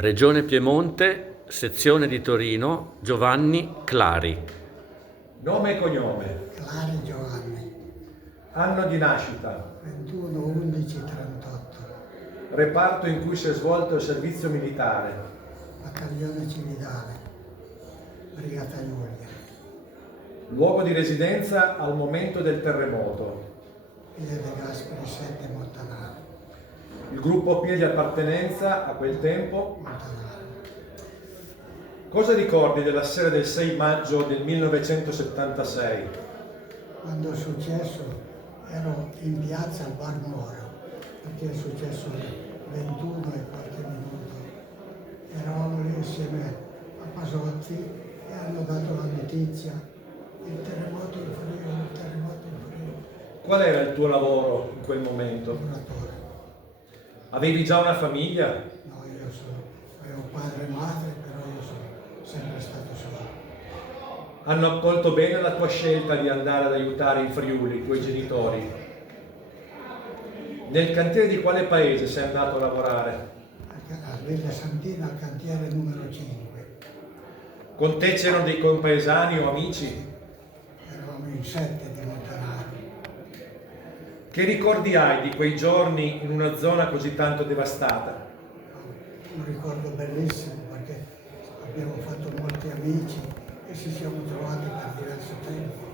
Regione Piemonte, sezione di Torino, Giovanni Clari. Nome e cognome. Clari Giovanni, Anno di nascita. 21-11-38, Reparto in cui si è svolto il servizio militare. Battaglione Cividale, Brigata Giulia, Luogo di residenza al momento del terremoto. Via De Gasperi 7 Montanaro, Il gruppo P di appartenenza a quel tempo. Montanaro. Cosa ricordi della sera del 6 maggio del 1976? Quando è successo ero in piazza al Bar Moro, perché è successo alle 21 e qualche minuto. Eravamo lì insieme a Pasotti e hanno dato la notizia: il terremoto in Friuli, il terremoto in Friuli. Qual era il tuo lavoro in quel momento? Lavoratore. Avevi già una famiglia? No, avevo padre e madre, però io sono sempre stato solo. Hanno accolto bene la tua scelta di andare ad aiutare in Friuli, i tuoi genitori? Nel cantiere di quale paese sei andato a lavorare? A Villa Santina, al cantiere numero 5. Con te c'erano dei compaesani o amici? Eravamo in 7 di Montanaro. Che ricordi hai di quei giorni in una zona così tanto devastata? Un ricordo bellissimo perché abbiamo fatto molti amici e ci siamo trovati per diverso tempo.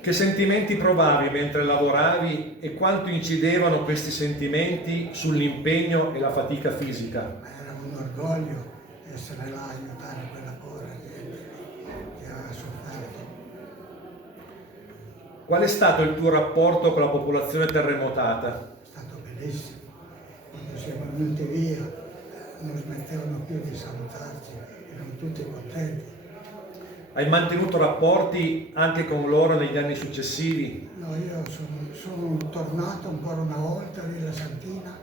Che sentimenti provavi mentre lavoravi e quanto incidevano questi sentimenti sull'impegno e la fatica fisica? Era un orgoglio essere là a aiutare quella povera gente che aveva sofferto. Qual è stato il tuo rapporto con la popolazione terremotata? È stato bellissimo. Quando siamo venuti via non smettevano più di salutarci, erano tutti contenti. Hai mantenuto rapporti anche con loro negli anni successivi? No, io sono tornato ancora una volta a Villa Santina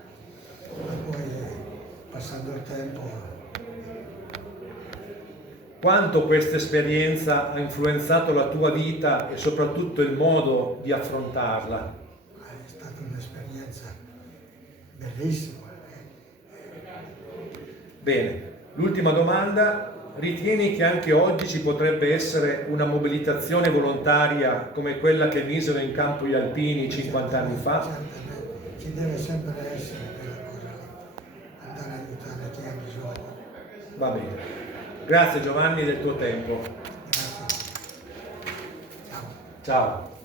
e poi passando il tempo Quanto questa esperienza ha influenzato la tua vita e soprattutto il modo di affrontarla? è stata un'esperienza bellissima. Bene, l'ultima domanda. Ritieni che anche oggi ci potrebbe essere una mobilitazione volontaria come quella che misero in campo gli alpini 50 anni fa? Certamente, ci deve sempre essere quella cosa lì, andare a aiutare chi ha bisogno. Va bene. Grazie Giovanni del tuo tempo. Grazie. Ciao. Ciao.